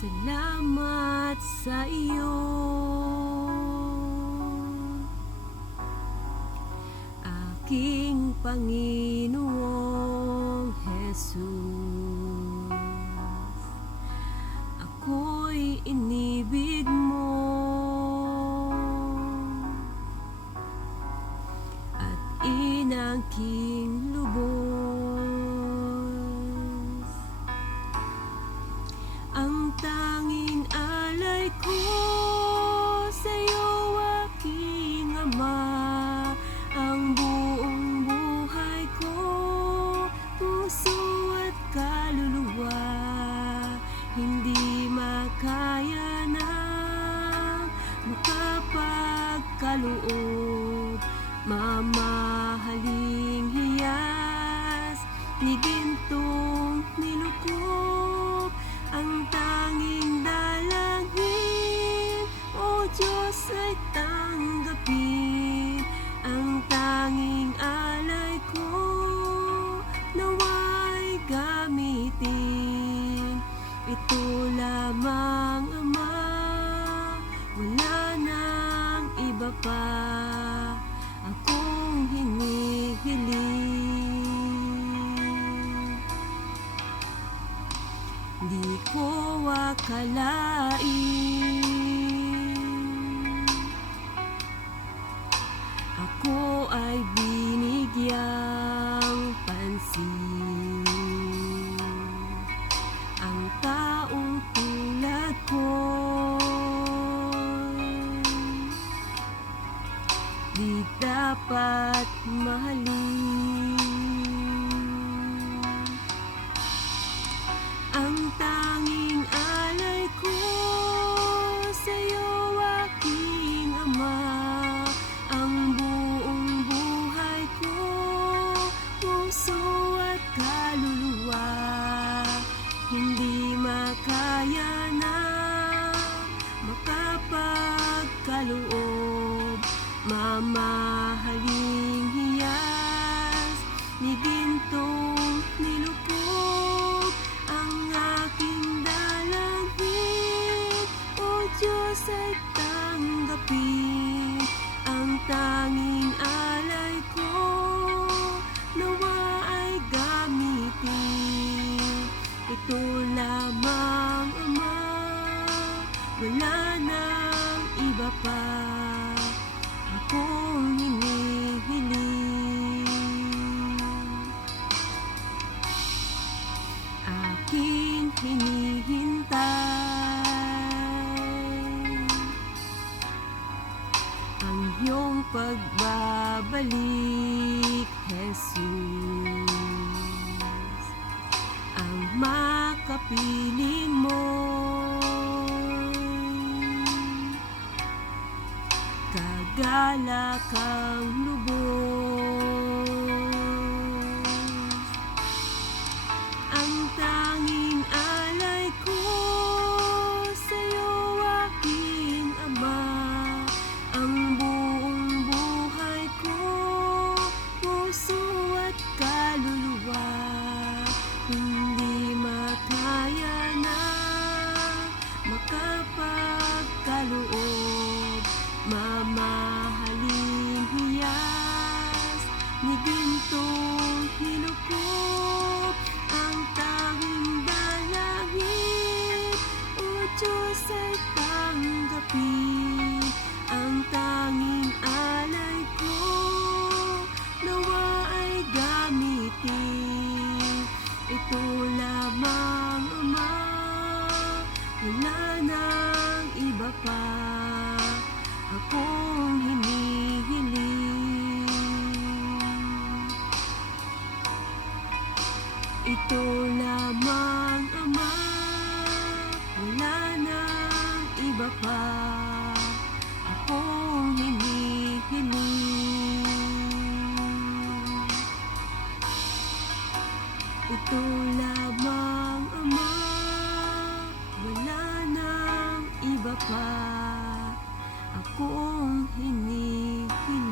Salamat sa iyo, aking Panginoong Jesus. Ako'y inibig mo at inangking lubos. Ang tanging alay ko sa'yo, aking Ama, ang buong buhay ko, puso at kaluluwa, hindi makaya na makapagkaloob. Mamahaling hiyas ni gintong nilukob, ang tanging dalangin, O Diyos, ay tanggapin. Ang tanging alay ko, nawa'y gamitin. Ito lamang, Ama, wala nang iba pa akong hinihiling. Di ko akalain ako ay binigyang pansin. Ang taong tulad ko di dapat mahalin. Ang tanging alay ko sa'yo, aking Ama, ang buong buhay ko, puso at kaluluwa, hindi makaya na makapagkaloob. Mamahaling hiyas ni gintong nilukob, ang aking dalangin, O Diyos, ay tanggapin. Ang tanging alay ko, nawa ay gamitin. Ito lamang, Ama, wala nang iba pa akong hinihiling. Aking hinihintay ang iyong pagbabalik, Jesus. Ang makapiling mo, kagalak ang lubos. Ang tanging alay ko sa'yo, aking Ama, ang buong buhay ko, puso at kaluluwa, hindi makaya na makapagkaloob. Mamahaling hiyas ni gintong nilukob, ang tanging dalangin, O Diyos, ay tanggapin. Ang tanging alay ko, nawa ay gamitin. Ito lamang, Ama, wala nang iba pa akong hinihiling. Ito lamang, Ama, wala nang iba pa akong hinihiling. Ito lamang, Ama, wala nang iba pa akong hinihiling.